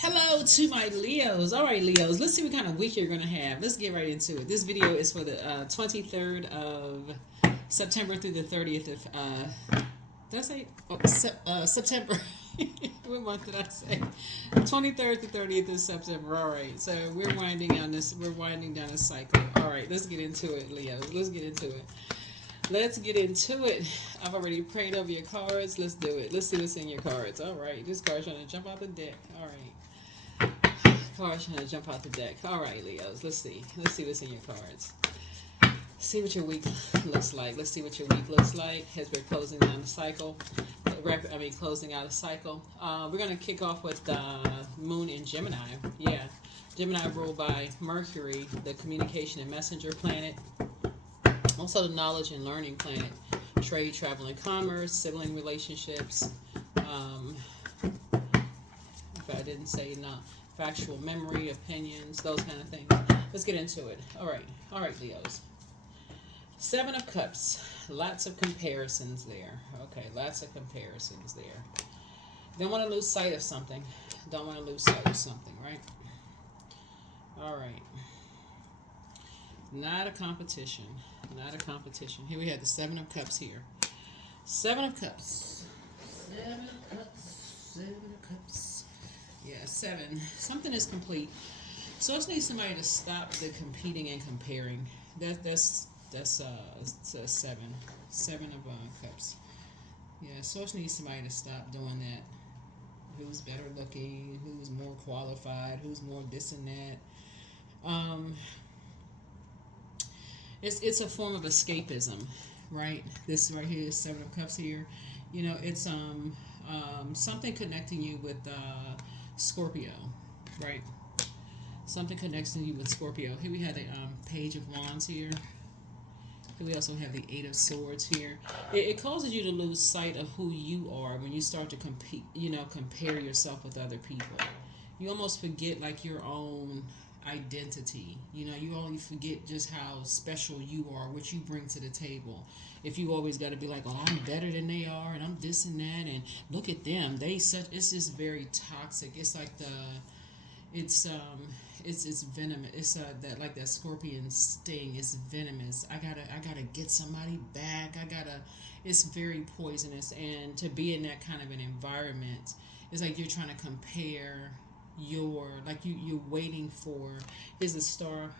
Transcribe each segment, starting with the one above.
Hello to my Leos. All right, Leos, let's see what kind of week you're going to have. Let's get right into it. This video is for the 23rd of September through the 30th of, did I say? September. What month did I say? 23rd to 30th of September. All right, so we're winding down this cycle. All right, let's get into it, Leos. Let's get into it. Let's get into it. I've already prayed over your cards. Let's do it. Let's see what's in your cards. All right, this card's trying to jump out the deck. All right. Cards trying to jump out the deck. All right, Leos. Let's see. Let's see what's in your cards. See what your week looks like. Let's see what your week looks like as we're closing down the cycle. Closing out a cycle. We're going to kick off with Moon in Gemini. Yeah. Gemini ruled by Mercury, the communication and messenger planet. Also the knowledge and learning planet. Trade, travel, and commerce, sibling relationships. If I didn't say not. Factual memory, opinions, those kind of things. Let's get into it. All right, Leos. Seven of Cups. Lots of comparisons there. Okay, lots of comparisons there. Don't want to lose sight of something. Right? All right. Not a competition. Here we have the Seven of Cups here. Seven of Cups. Yeah, seven. Something is complete. So I just need somebody to stop the competing and comparing. That's seven. Seven of Cups. Yeah, so I just need somebody to stop doing that. Who's better looking? Who's more qualified? Who's more this and that? It's a form of escapism, right? This right here is Seven of Cups here. You know, it's something connecting you with Scorpio, right? Something connecting you with Scorpio. Here we have the Page of Wands here. Here we also have the Eight of Swords here. It causes you to lose sight of who you are when you start to compare yourself with other people. You almost forget like your own identity. You only forget just how special you are, what you bring to the table. If you always got to be like, oh, I'm better than they are, and I'm this and that, and look at them, it's just very toxic. It's like it's venomous. It's that scorpion sting. It's venomous. I gotta get somebody back. It's very poisonous, and to be in that kind of an environment, it's like you're trying to compare you're waiting for. Here's a star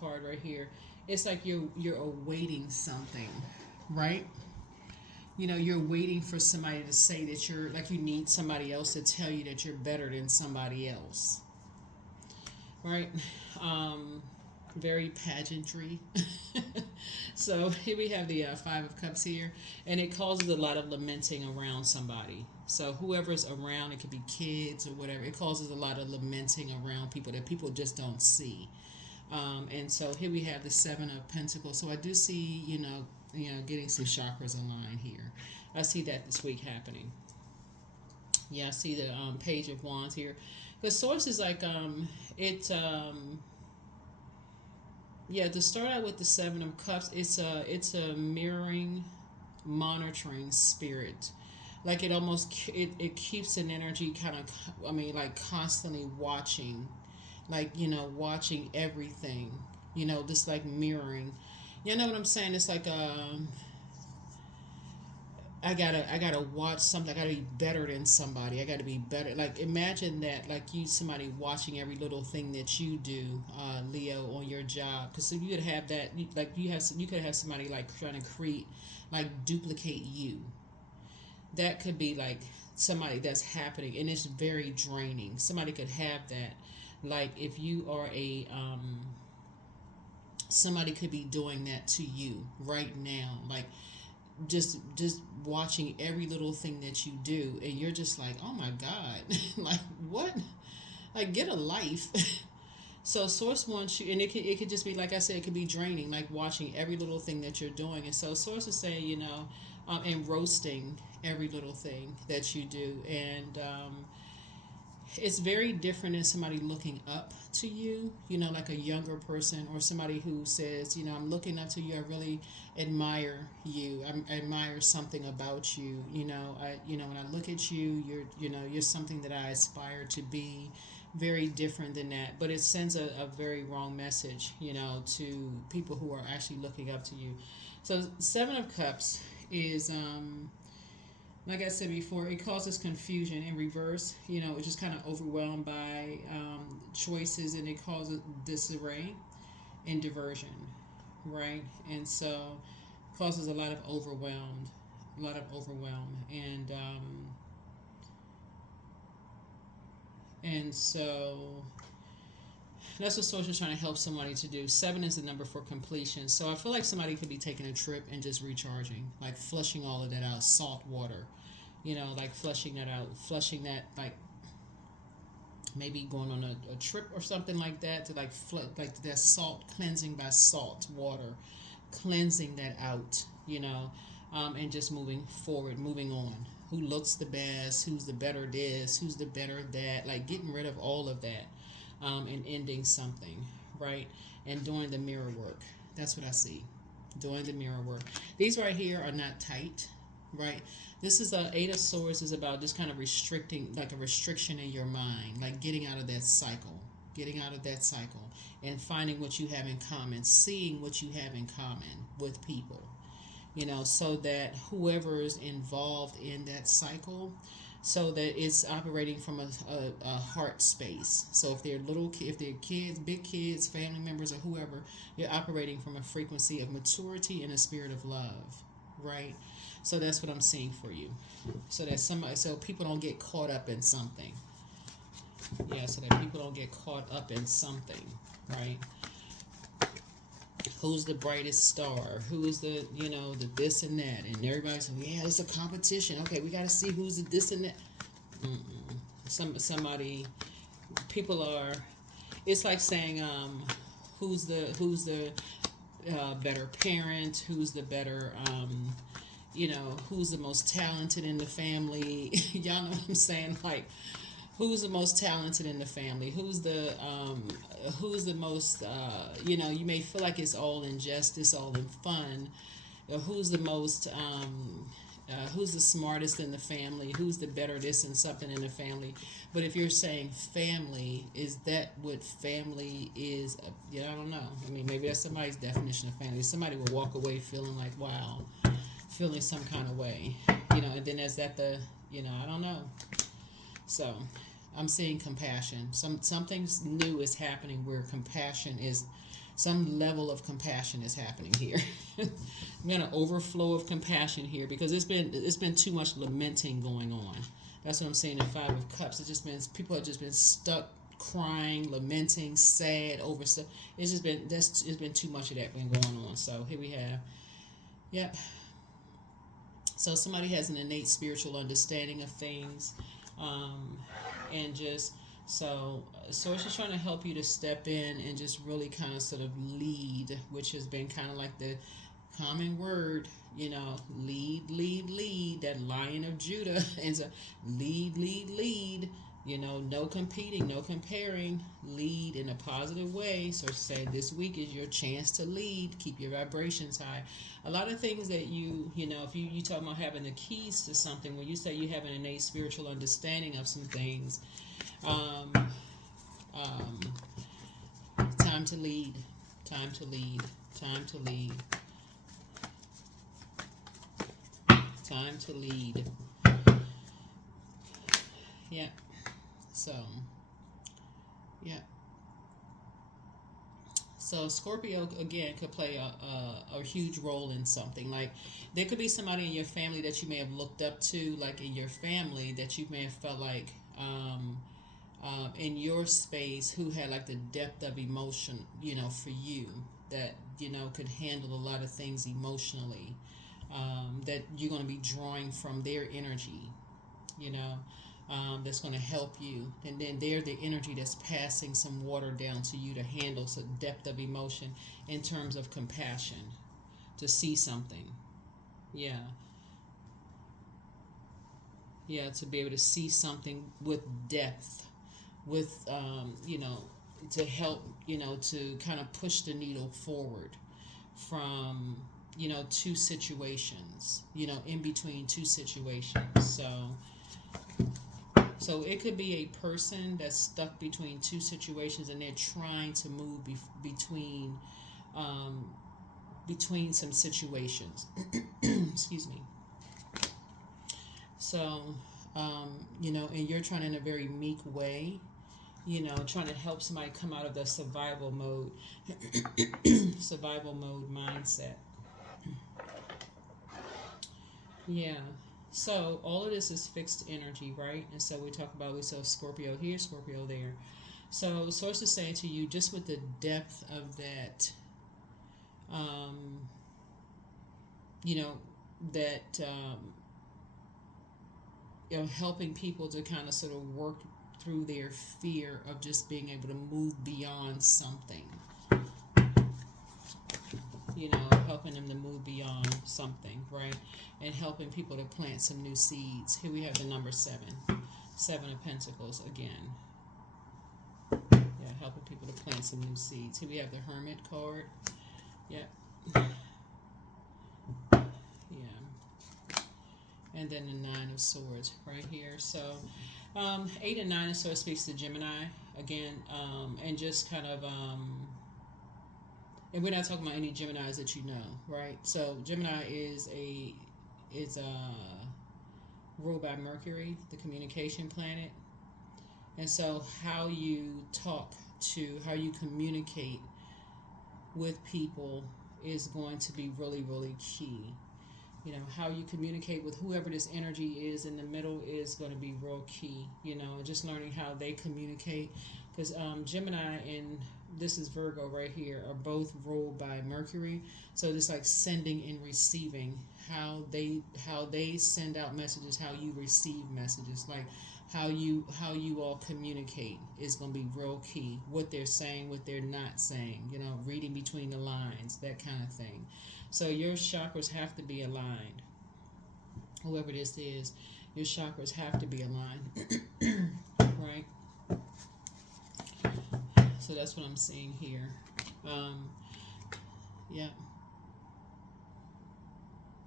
card right here. It's like you're awaiting something, right? You're waiting for somebody to say that you need somebody else to tell you that you're better than somebody else, right? Very pageantry. So here we have the Five of Cups here, and it causes a lot of lamenting around somebody. So whoever's around, it could be kids or whatever, it causes a lot of lamenting around people that people just don't see. And so here we have the Seven of Pentacles. So I do see, getting some chakras aligned here. I see that this week happening. Yeah, I see the Page of Wands here. The source is like to start out with the Seven of Cups, it's a mirroring, monitoring spirit. Like it keeps an energy kind of, like constantly watching, watching everything, just like mirroring. You know what I'm saying? It's like I gotta watch something. I gotta be better than somebody. I gotta be better. Like imagine that, like somebody watching every little thing that you do, Leo, on your job. Because if you could have that, you could have somebody like trying to create, like duplicate you. That could be like somebody that's happening, and it's very draining. Somebody could have that, like if you are somebody could be doing that to you right now, like just watching every little thing that you do, and you're just like, oh my god, like what, like get a life. So source wants you, and it could just be, like I said, it could be draining, like watching every little thing that you're doing. And so source is saying, and roasting every little thing that you do. And it's very different than somebody looking up to you, like a younger person, or somebody who says, I'm looking up to you. I really admire you. I admire something about you. When I look at you, you're something that I aspire to be. very different than that, but it sends a very wrong message, to people who are actually looking up to you. So Seven of Cups is, like I said before, it causes confusion in reverse. It's just kind of overwhelmed by choices, and it causes disarray and diversion, right? And so causes a lot of overwhelm, and so that's what Source is trying to help somebody to do. Seven is the number for completion. So I feel like somebody could be taking a trip and just recharging, like flushing all of that out, salt water, like flushing that out, flushing that, like maybe going on a trip or something like that, to like that salt, cleansing by salt water, cleansing that out, and just moving forward, moving on. Who looks the best? Who's the better this? Who's the better that? Like getting rid of all of that, and ending something, right? And doing the mirror work. That's what I see. Doing the mirror work. These right here are not tight, right? This is a Eight of Swords is about just kind of restricting, like a restriction in your mind, like getting out of that cycle, and finding what you have in common, seeing what you have in common with people, so that whoever is involved in that cycle, so that it's operating from a heart space. So if they're if they're kids, big kids, family members, or whoever, you're operating from a frequency of maturity and a spirit of love, right? So that's what I'm seeing for you. So people don't get caught up in something. Yeah, so that people don't get caught up in something, right? Who's the brightest star? Who's the this and that? And everybody's saying, yeah, it's a competition. Okay, we got to see who's the this and that. Somebody, people are. It's like saying, who's the better parent? Who's the better, who's the most talented in the family? Y'all know what I'm saying? Like, who's the most talented in the family? Who's the most, you may feel like it's all in jest, it's all in fun. Who's the most, who's the smartest in the family? Who's the better this and something in the family? But if you're saying family, is that what family is? I don't know. I mean, maybe that's somebody's definition of family. Somebody will walk away feeling like, wow, feeling some kind of way, and then is that I don't know. So I'm seeing compassion. Something new is happening where compassion is, some level of compassion is happening here. I'm gonna overflow of compassion here because it's been too much lamenting going on. That's what I'm saying in Five of Cups. People have just been stuck crying, lamenting, sad over stuff. It's been too much of that been going on. So here we have, yep. So somebody has an innate spiritual understanding of things. And just so Source is trying to help you to step in and just really kind of sort of lead, which has been kind of like the common word, lead, that Lion of Judah. And so lead, no competing, no comparing, lead in a positive way. So say this week is your chance to lead, keep your vibrations high. A lot of things that if you talk about having the keys to something, when you say you have an innate spiritual understanding of some things, time to lead, time to lead, time to lead, time to lead. Yeah. So, yeah. So Scorpio again could play a huge role in something. Like there could be somebody in your family that you may have looked up to, like in your family that you may have felt like in your space, who had like the depth of emotion, for you, that could handle a lot of things emotionally, that you're going to be drawing from their energy, that's going to help you, and then they're the energy that's passing some water down to you to handle some depth of emotion in terms of compassion, to see something, yeah, to be able to see something with depth, with to help, to kind of push the needle forward from two situations, in between two situations. So it could be a person that's stuck between two situations, and they're trying to move um, between some situations. Excuse me. So, and you're trying in a very meek way, trying to help somebody come out of the survival mode, survival mode mindset. Yeah. So all of this is fixed energy, right? And so we saw Scorpio here, Scorpio there. So source is saying to you, just with the depth of that, um, you know, that helping people to kind of sort of work through their fear of just being able to move beyond something. Helping them to move beyond something, right? And helping people to plant some new seeds. Here we have the number 7. 7 of Pentacles again. Yeah, helping people to plant some new seeds. Here we have the Hermit card. Yeah. Yeah. And then the 9 of Swords right here. So 8 and 9 of Swords speaks to Gemini again, and just kind of and we're not talking about any Geminis that you know, right? So Gemini is ruled by Mercury, the communication planet. And so how you how you communicate with people is going to be really, really key. How you communicate with whoever this energy is in the middle is going to be real key. Just learning how they communicate. Because Gemini and this is Virgo right here are both ruled by Mercury. So it's like sending and receiving. How they send out messages, how you receive messages, like how you all communicate is going to be real key. What they're saying, what they're not saying. Reading between the lines, that kind of thing. So your chakras have to be aligned. Whoever this is, your chakras have to be aligned. Right? So that's what I'm seeing here. Yeah.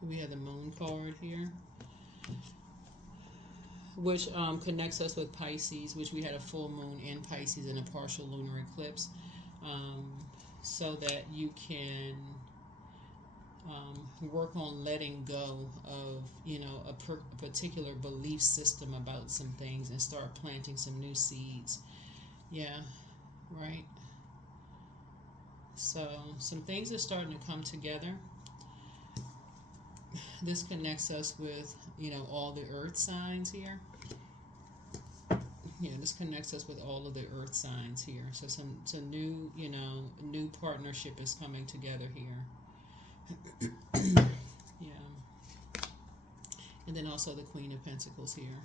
We have the Moon card here, which connects us with Pisces, which we had a full moon in Pisces and a partial lunar eclipse, so that you can work on letting go of a particular belief system about some things and start planting some new seeds. Yeah, right. So some things are starting to come together. This connects us with all the earth signs here. This connects us with all of the earth signs here. So some new partnership is coming together here. Yeah. And then also the Queen of Pentacles here.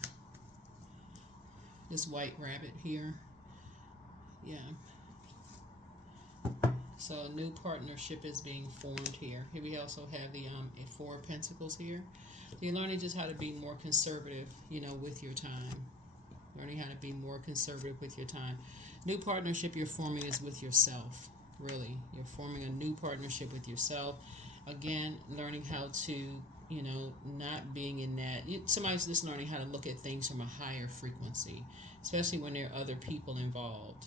This white rabbit here. Yeah. So a new partnership is being formed here. Here we also have the 4 of Pentacles here. You're learning just how to be more conservative, with your time. Learning how to be more conservative with your time. New partnership you're forming is with yourself. Really, you're forming a new partnership with yourself. Again, learning how to, not being in that. Somebody's just learning how to look at things from a higher frequency, especially when there are other people involved.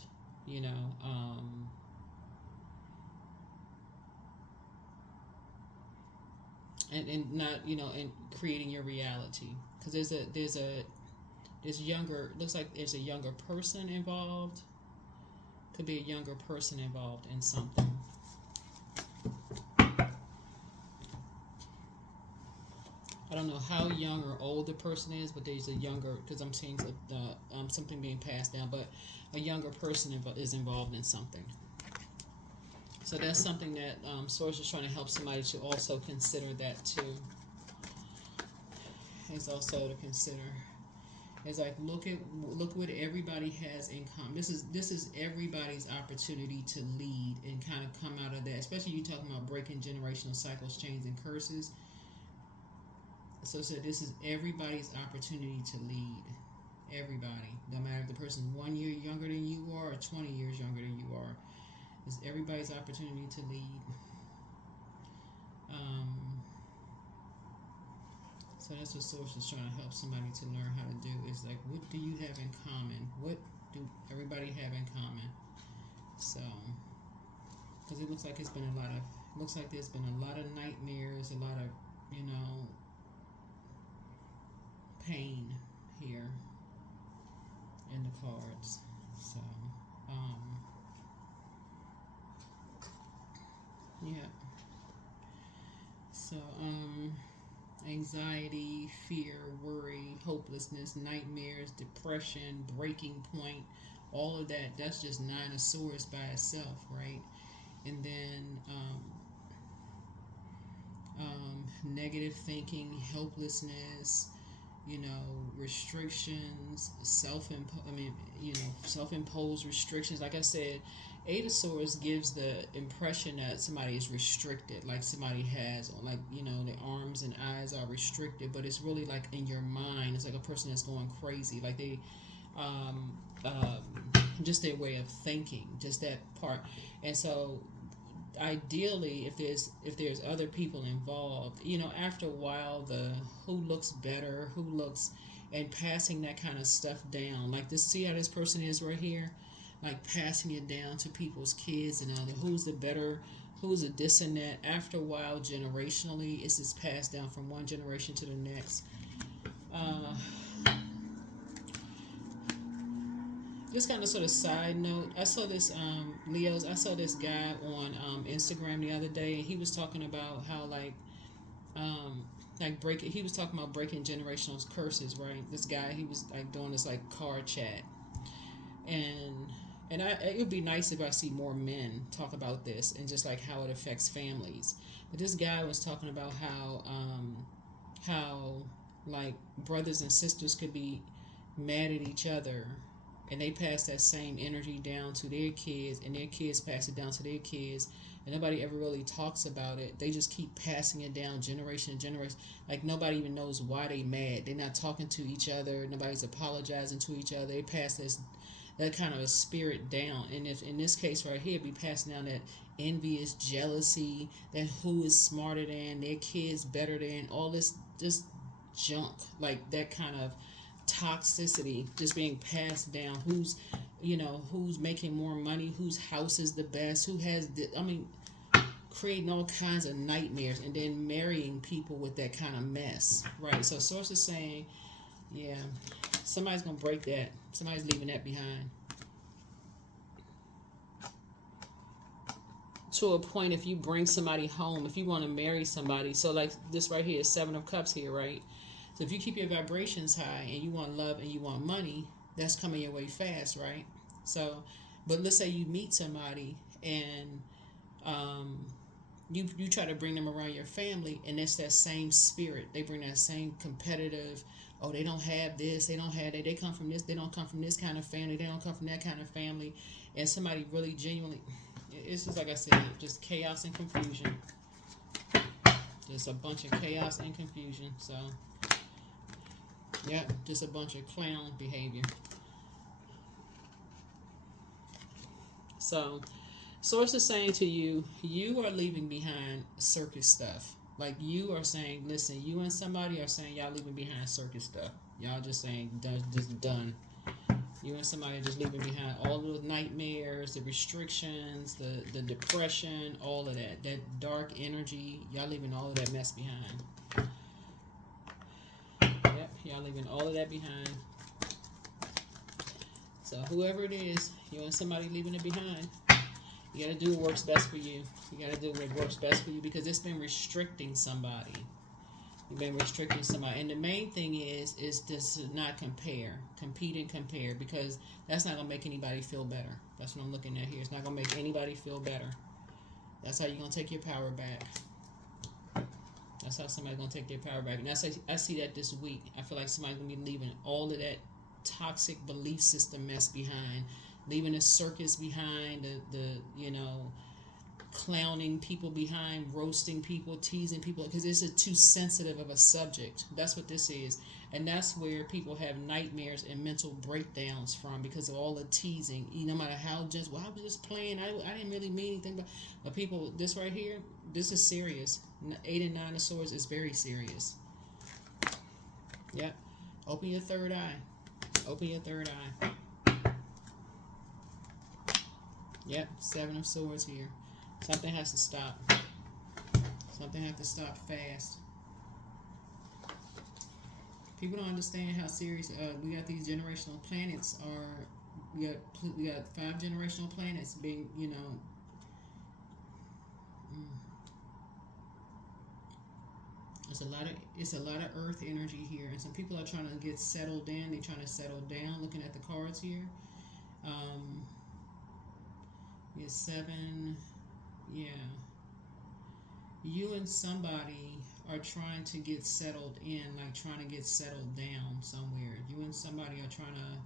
And not and creating your reality, because there's younger, looks like there's a younger person involved. Could be a younger person involved in something. I don't know how young or old the person is, but there's a younger, because I'm seeing something being passed down, but a younger person is involved in something. So that's something that Source is trying to help somebody to also consider that too. It's also to consider. It's like look what everybody has in common. This is everybody's opportunity to lead and kind of come out of that. Especially you talking about breaking generational cycles, chains, and curses. So this is everybody's opportunity to lead. Everybody, no matter if the person's 1 year younger than you are or 20 years younger than you are. It's everybody's opportunity to lead. So that's what Source is trying to help somebody to learn how to do. Is like, what do you have in common? What do everybody have in common? So, because it looks like it's been a lot of, looks like there's been a lot of nightmares, a lot of, you know, pain here in the cards. So, yeah. So, anxiety, fear, worry, hopelessness, nightmares, depression, breaking point, all of that. That's just Nine of Swords by itself, right? And then negative thinking, helplessness, you know, restrictions, self-imposed restrictions. Like I said, Eight of Swords gives the impression that somebody is restricted, like somebody has, like, you know, their arms and eyes are restricted, but it's really like in your mind. It's like a person that's going crazy, like they, um, um, just their way of thinking, just that part. And so ideally, if there's other people involved, you know, after a while, the who looks better, who looks, and passing that kind of stuff down, like this, see how this person is right here, like passing it down to people's kids and other, who's the better, who's a this and that. After a while, generationally, it's just passed down from one generation to the next. uh, Just kind of sort of side note, I saw this Leo's. I saw this guy on Instagram the other day, and he was talking about how breaking. He was talking about breaking generational curses, right? This guy, he was like doing this like car chat, and it would be nice if I see more men talk about this and just like how it affects families. But this guy was talking about how like brothers and sisters could be mad at each other, and they pass that same energy down to their kids, and their kids pass it down to their kids, and nobody ever really talks about it. They just keep passing it down generation to generation. Like nobody even knows why they mad. They're not talking to each other. Nobody's apologizing to each other. They pass that kind of a spirit down. And if in this case right here, be passing down that envious jealousy, that who is smarter than their kids, better than all this junk, like that kind of toxicity just being passed down. Who's making more money, whose house is the best, who has creating all kinds of nightmares, and then marrying people with that kind of mess, right? So Source is saying, yeah, somebody's gonna break that. Somebody's leaving that behind. To a point, if you bring somebody home, if you want to marry somebody, so like this right here is Seven of Cups here, right? So if you keep your vibrations high and you want love and you want money, that's coming your way fast, right? So, but let's say you meet somebody and you try to bring them around your family, and it's that same spirit. They bring that same competitive. Oh, they don't have this. They don't have that. They come from this. They don't come from this kind of family. They don't come from that kind of family. And somebody really genuinely, it's just like I said, just chaos and confusion. Just a bunch of chaos and confusion. So. Yep, just a bunch of clown behavior. So, Source is saying to you, you are leaving behind circus stuff. Like you are saying, listen, you and somebody are saying y'all leaving behind circus stuff. Y'all just saying, just done. You and somebody are just leaving behind all of the nightmares, the restrictions, the depression, all of that. That dark energy, y'all leaving all of that mess behind. Y'all leaving all of that behind. So whoever it is, you and somebody leaving it behind. You gotta do what works best for you. You gotta do what works best for you, because it's been restricting somebody. You've been restricting somebody. And the main thing is just to not compete and compare, because that's not gonna make anybody feel better. That's what I'm looking at here. It's not gonna make anybody feel better. That's how you're gonna take your power back. That's how somebody's going to take their power back. And I see that this week. I feel like somebody's going to be leaving all of that toxic belief system mess behind. Leaving the circus behind, the clowning people behind, roasting people, teasing people. Because this is too sensitive of a subject. That's what this is. And that's where people have nightmares and mental breakdowns from, because of all the teasing. No matter how I was just playing. I didn't really mean anything. But people, this right here, this is serious. 8 and 9 of Swords is very serious. Yep. Open your third eye. Open your third eye. Yep. Seven of Swords here. Something has to stop. Something has to stop fast. People don't understand how serious we got these generational planets are. We got 5 generational planets being, you know. It's a lot of earth energy here, and some people are trying to get settled in. They're trying to settle down. Looking at the cards here, yeah, 7, yeah. You and somebody are trying to get settled in, like trying to get settled down somewhere. You and somebody are trying to,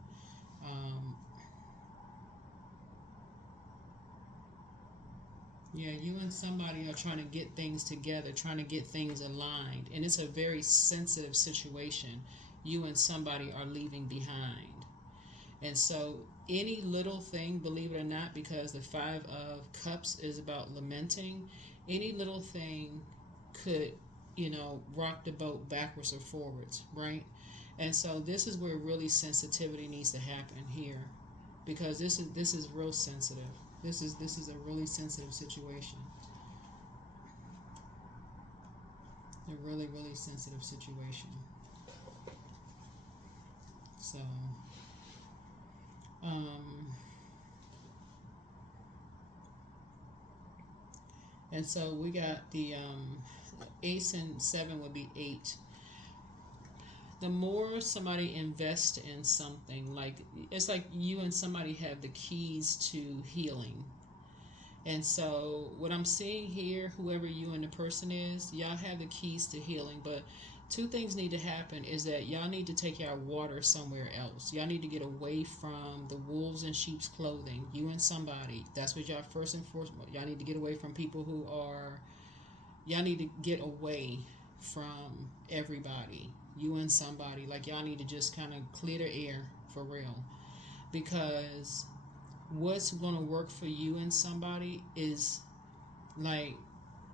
yeah, you and somebody are trying to get things together, trying to get things aligned, and it's a very sensitive situation. You and somebody are leaving behind. And so, any little thing, believe it or not, because the 5 of Cups is about lamenting, any little thing could, you know, rock the boat backwards or forwards, right? And so, this is where really sensitivity needs to happen here, because this is real sensitive. This is a really sensitive situation. A really, really sensitive situation. So, and so we got the Ace and 7 would be 8. The more somebody invests in something, like it's like you and somebody have the keys to healing. And so what I'm seeing here, whoever you and the person is, y'all have the keys to healing, but 2 things need to happen is that y'all need to take your water somewhere else. Y'all need to get away from the wolves in sheep's clothing. You and somebody. That's what y'all first and foremost. Y'all need to get away from people who are. Y'all need to get away from everybody. You and somebody. Like y'all need to just kind of clear the air for real. Because what's going to work for you and somebody is like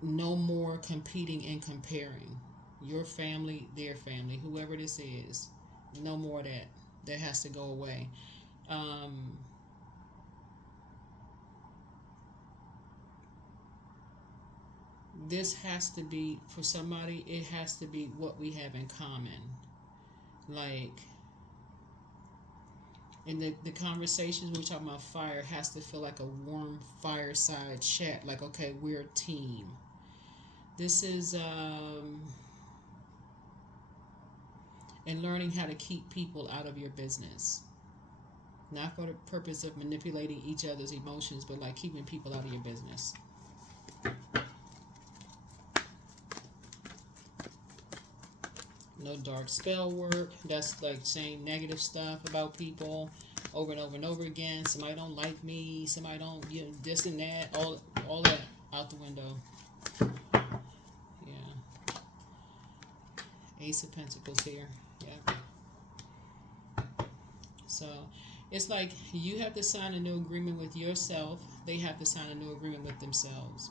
no more competing and comparing. Your family, their family, whoever this is, no more of that. That has to go away. This has to be, for somebody, it has to be what we have in common. Like, in the conversations we talk about fire has to feel like a warm fireside chat. Like, okay, we're a team. This is and learning how to keep people out of your business. Not for the purpose of manipulating each other's emotions, but like keeping people out of your business. No dark spell work. That's like saying negative stuff about people over and over and over again. Somebody don't like me. Somebody don't, you know, this and that. All that out the window. Yeah. Ace of Pentacles here. Yeah. So it's like you have to sign a new agreement with yourself. They have to sign a new agreement with themselves.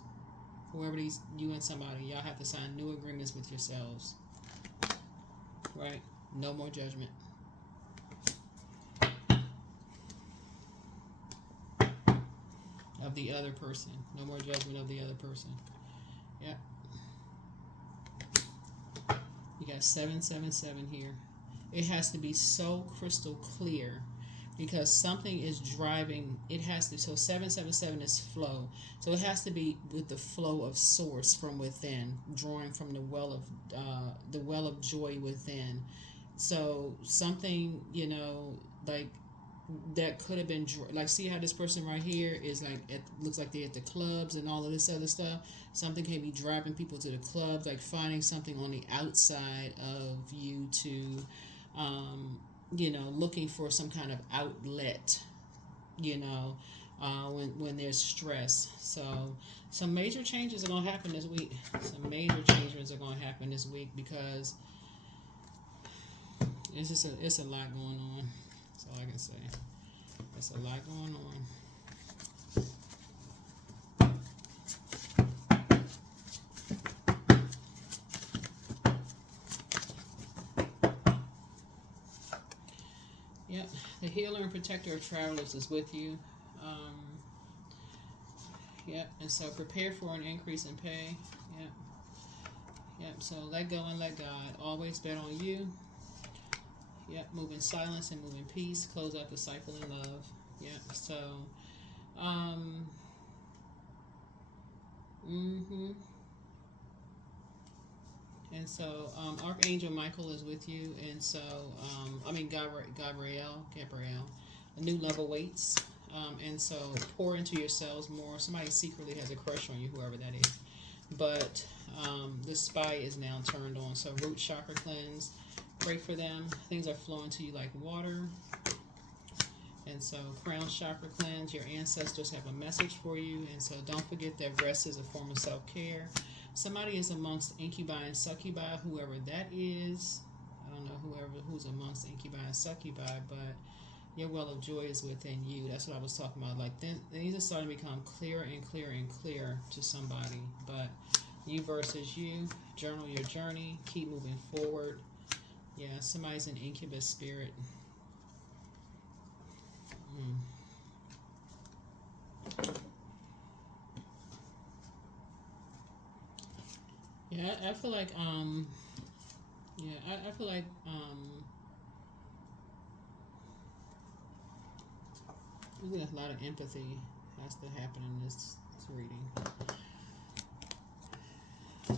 Whoever these, you and somebody, y'all have to sign new agreements with yourselves. Right? No more judgment. Of the other person. No more judgment of the other person. Yeah. You got 777 here. It has to be so crystal clear because something is driving. It has to. So 777 is flow. So it has to be with the flow of source from within, drawing from the well of joy within. So something, you know, like that could have been like, see how this person right here is like looks like they're at the clubs and all of this other stuff. Something can be driving people to the clubs, like finding something on the outside of you to you know, looking for some kind of outlet, you know, when there's stress. So some major changes are going to happen this week. Some major changes are going to happen this week because it's a lot going on. That's all I can say. There's a lot going on. healer and protector of travelers is with you. Um, yep. And so prepare for an increase in pay. Yep. Yep. So let go and let God. Always bet on you. Yep. Move in silence and move in peace. Close out the cycle in love. Yep. So, mm-hmm. And so, Archangel Michael is with you, and so, Gabriel, a new love awaits, and so pour into yourselves more. Somebody secretly has a crush on you, whoever that is, but the spy is now turned on. So, root chakra cleanse, pray for them. Things are flowing to you like water, and so crown chakra cleanse. Your ancestors have a message for you, and so don't forget that rest is a form of self-care. Somebody is amongst incubi and succubi, whoever that is. I don't know who's amongst incubi and succubi, but your well of joy is within you. That's what I was talking about. Like, then these are starting to become clearer and clearer and clearer to somebody. But you versus you, journal your journey, keep moving forward. Yeah, somebody's an incubus spirit. Yeah, I feel like I feel like there's a lot of empathy has to happen in this reading. Yeah,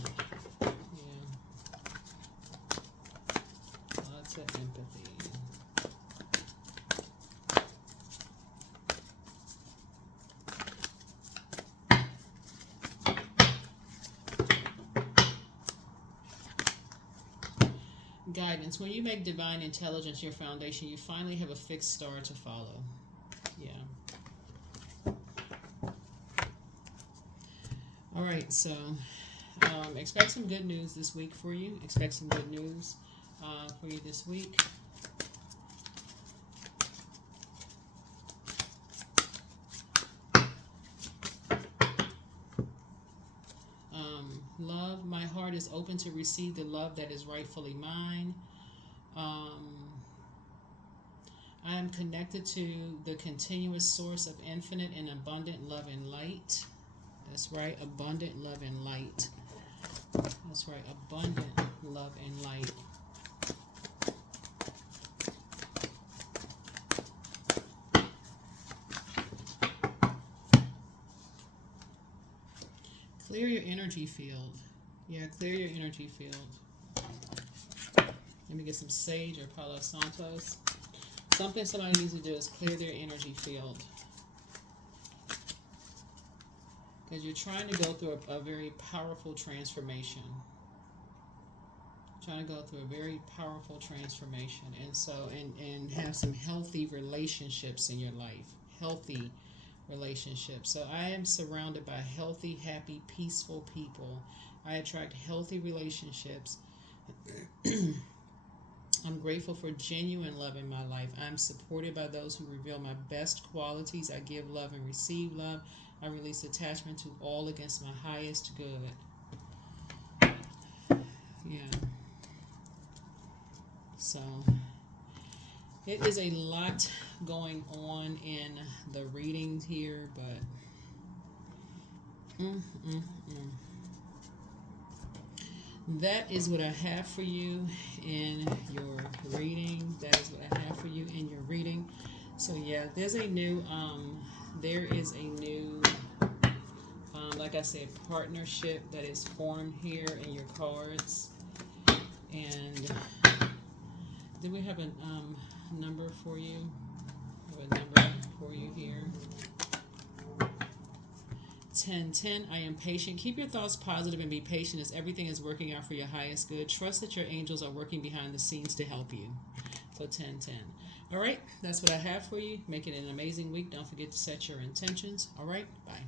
lots of empathy. Guidance. When you make divine intelligence your foundation, you finally have a fixed star to follow. Yeah. All right, so expect some good news this week for you. Expect some good news for you this week. Love, my heart is open to receive the love that is rightfully mine. I am connected to the continuous source of infinite and abundant love and light. That's right, abundant love and light. That's right, abundant love and light. Clear your energy field. Yeah, clear your energy field. Let me get some sage or Palo Santos. Something somebody needs to do is clear their energy field. Because you're trying to go through a very powerful transformation. Trying to go through a very powerful transformation. And so, and have some healthy relationships in your life. Healthy relationships. So I am surrounded by healthy, happy, peaceful people. I attract healthy relationships. I'm grateful for genuine love in my life. I'm supported by those who reveal my best qualities. I give love and receive love. I release attachment to all against my highest good. Yeah. So it is a lot going on in the readings here, but that is what I have for you in your reading. That is what I have for you in your reading. So yeah, there is a new, like I said, partnership that is formed here in your cards. And do we have a number for you? I have a number for you here. 10:10. I am patient. Keep your thoughts positive and be patient as everything is working out for your highest good. Trust that your angels are working behind the scenes to help you. So 10:10. All right, that's what I have for you. Make it an amazing week. Don't forget to set your intentions. All right, bye.